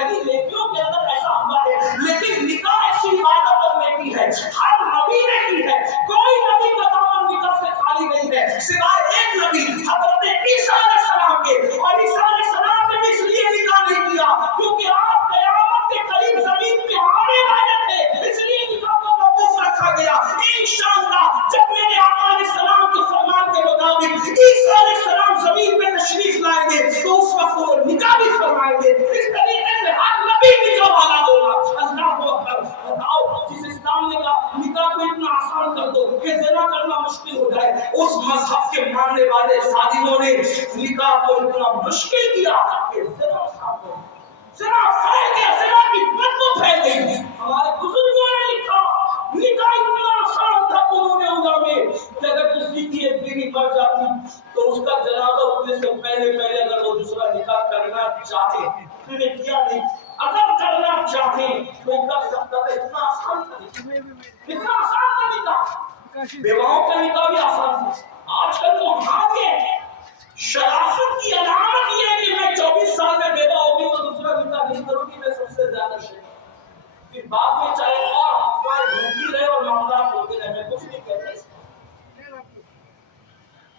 یعنی نیکیوں کے اندر ایسا ہوا ہے، لیکن نکاح ایسی عبادت کرنے کی ہے، ہر نبی نے کی ہے، کوئی نبی کا دامن نکاح سے خالی نہیں ہے سوائے ایک نبی حضرت عیسیٰ علیہ السلام کے، اور عیسیٰ علیہ السلام نے بھی اس لیے نکاح نہیں کیا کیونکہ آپ قیامت کے قریب زمین پہ آنے والے تھے، اس لیے نکاح کو موقوف رکھا گیا۔ انشاءاللہ جب میرے آقا علیہ السلام کے فرمان کے مطابق عیسیٰ علیہ السلام زمین پہ تشریف لائیں گے تو اس وقت وہ نکاح بھی فرمائیں گے۔ اس طریقے سے ہر نبی نکاح والا ہوگا۔ اللہ اکبر۔ بتاؤ جس اسلام نے کہا نکاح کو اتنا آسان کر دو کہ زنا کرنا مشکل ہو جائے، اس مذہب کے ماننے والے ظالموں نے نکاح کو اتنا مشکل کیا کہ زنا آسان ہو گیا، زنا پھیل گیا، زنا کی بدبو پھیل گئی۔ ہمارے بزرگوں نے لکھا نکاح اتنا آسان تھا قرون اولیٰ میں کہ اگر کسی کی ایک بیوی مر جاتی تو اس کا جنازہ اٹھنے سے پہلے اگر وہ دوسرا نکاح کرنا چاہے، اس نے کیا نہیں، اگر کرنا چاہے تو کر سکتا تھا۔ اتنا آسان تھا، اتنا آسان تھا نکاح۔ بیواؤں کا نکاح بھی آسان تھا۔ آج کل تو آگے شرافت کی علامت یہ ہے کہ میں 24 سال میں بیوہ ہوگی تو دوسرا نکاح نہیں کروں گی، میں سب سے زیادہ شریف۔ پھر بعد میں چاہے اور افواہیں ڈھونڈتی رہے اور معاملات ہوتے رہے، میں کچھ نہیں کہتا اس میں۔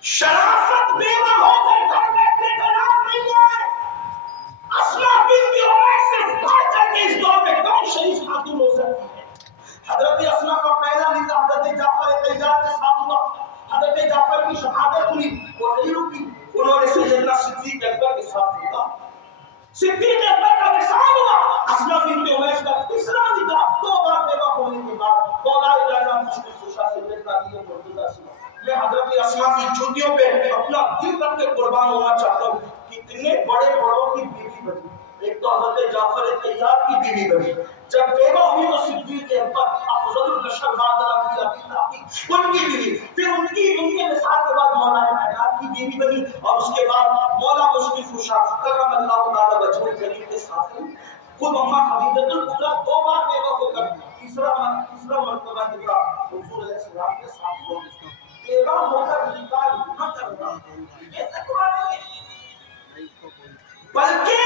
شرافت بیوہ ہو کر گھر بیٹھنے کا نام نہیں ہے۔ اسماء بنت عمیس سے بڑھ کر کے اس دور میں کون شریف خاتون ہو سکتی ہے؟ حضرت اسماء کا پہلا نکاح حضرت جعفر طیار کے ساتھ ہوا۔ حضرت جعفر کی شہادت ہوئی، وہ نہیں رکی، انہوں نے سیدنا صدیق اکبر کے ساتھ نکاح۔ صدیق اکبر کا وصال ہوا۔ اسماء بنت عمیس کا تیسرا نکاح، 2 بار بیوہ ہونے کے بعد مولا جانا مشکل خوشا سے بیٹا دیے مرتضی اسماء۔ میں حضرت اسماء کی جوتیوں پہ اپنا دل رکھ کے قربان ہونا چاہتا ہوں۔ کتنے بڑے بڑوں کی بیوی بنی، ایک تو حضرت جعفر طیار کی بیوی بنی، جب بیوہ ہوئی تو صدیق اکبر افضل البشر بعد نبی ان کی بیوی، پھر ان کے وصال کے بعد مولا کائنات کی بیوی بنی، اور اس کے بعد مولا مشکل خوشا کرم اللہ تعالی وجہ کریم کے ساتھ خود اماں خدیجہ الکبریٰ 2 بار بیوہ ہو کر تیسرا مرتبہ نکاح حضور علیہ السلام کے ساتھ ہو۔ بیوہ ہو کر نکاح نہ کرنا یہ تقویٰ نہیں ہے، بلکہ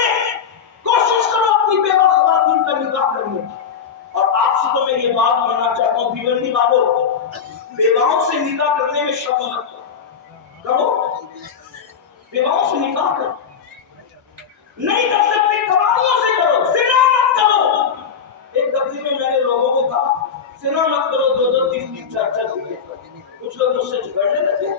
کوشش کرو اپنی بیوہ خواتین کا نکاح کرنے کی۔ اور آپ سے تو میں یہ بات کہنا چاہتا ہوں بھیونڈی والوں، بیواؤں سے نکاح کرنے میں شک مت کرو، بیواؤں سے نکاح کرو، نہیں کر سکتے قواریوں سے کرو، زنا مت کرو۔ ایک تقریب میں میں نے لوگوں کو کہا زنا مت کرو، 2 3 4 دیے۔ کچھ لوگ مجھ سے جھگڑنے لگے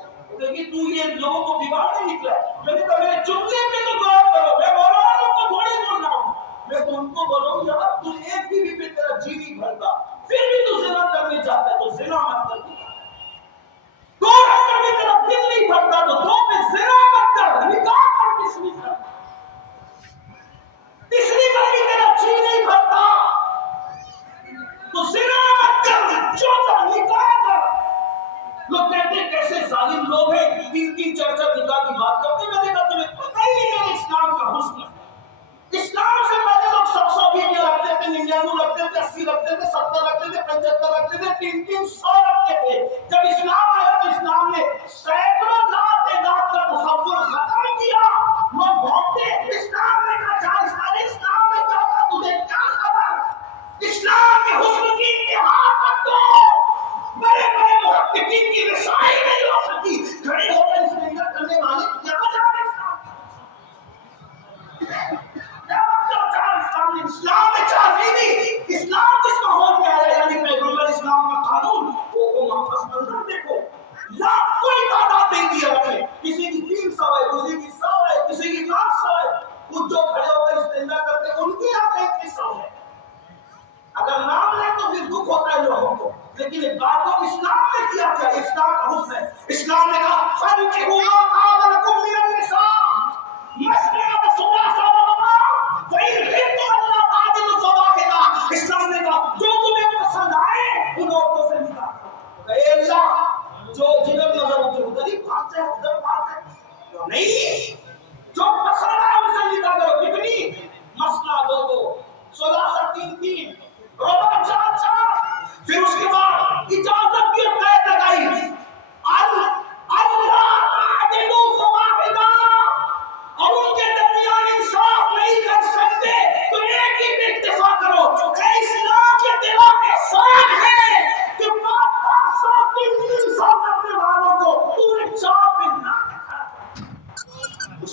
کہ تو یہ لوگوں کو بیمار نہیں نکلا۔ میں نے کہا میرے جملے پہ تو غور کرو، میں مولانا کو تھوڑی بول رہا ہوں، میں تو ان کو بولوں گا یار تو ایک بیوی پہ تیرا جی نہیں بھرتا پھر بھی تو زنا کرنے چاہتا ہے تو زنا مت کر، 2 رات میں بھی تیرا دل نہیں بھرتا تو 2 پہ زنا مت کر، نکاح کر تیسری کر، تیسری پر بھی تیرا جی نہیں بھرتا تو زنا مت کر، چوتھا نکاح کر۔ لوگ کہتے ہیں کیسے ظالم لوگ ہیں 3 4 نکاح کی بات کرتے ہیں۔ میں نے کہا تمہیں پتہ ہی نہیں ہے اسلام کا حسن۔ اسلام سے پہلے لوگ 100 بیویاں رکھتے تھے، 99 رکھتے تھے، 80 رکھتے تھے، 70 رکھتے تھے، 75 رکھتے تھے، 300 رکھتے تھے۔ جب اسلام آیا تو اسلام نے سینکڑوں لاکھ تعداد کا تصور ختم کیا۔ لوگ بھونکتے اسلام نے کہا جائز، ارے اسلام نے کیا کہا تجھے کیا خبر؟ اسلام کے حسن کی انتہا مت دو۔ بڑے بڑے محققین کی رسائی نہیں ہو سکی، کھڑے ہو کر اس میں انکار کرنے والے کیا جانے اسلام میں چاہیے نہیں۔ اسلام جس ماحول میں آیا یعنی پیغمبر اسلام کا قانون وہ واپس منظر دیکھو، لاکھ کوئی تعداد نہیں دیا رکھے، کسی کی 300 ہے، کسی کی 100 ہے، کسی کی 800 ہے، کچھ جو کھڑے ہو کر استنجا کرتے ان کی آپ 2100 ہے۔ اگر نام لیں تو پھر دکھ ہوتا ہے لوگوں کو، لیکن ایک بات کو اسلام نے کیا کیا، اسلام کا حکم ہے۔ اسلام نے کہا فَانكِحُوا مَا طَابَ لَكُم مِّنَ النِّسَاءِ مَثْنَىٰ وَثُلَاثَ وَرُبَاعَ فَإِنْ خِفْتُمْ أَلَّا تَعْدِلُوا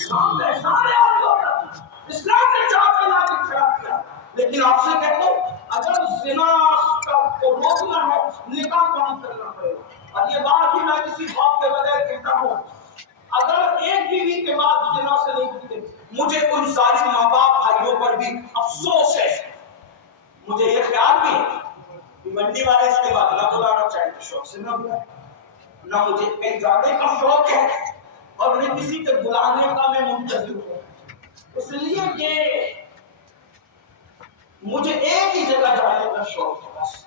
اسلام نے سارے اسلام نے چار طلاق اختیار کیا، لیکن آپ سے کہتا ہوں اگر زنا کو روکنا ہے نکاح کام کرنا پڑے گا۔ اور یہ بات ہی میں کسی باپ کے بغیر کہتا ہوں، اگر ایک بیوی کے بعد زنا سے نہیں ہوتے، مجھے ان ظالم ماں باپ بھائیوں پر بھی افسوس ہے۔ مجھے یہ خیال بھی ہے کہ منڈی والے اس کے بعد نہ بلانا چاہے تو شوق سے نہ بلائے، نہ مجھے کہیں جانے کا شوق ہے اور نہ کسی کے بلانے کا میں منتظر ہوں۔ اس لیے کہ مجھے ایک ہی جگہ جانے کا شوق ہے بس۔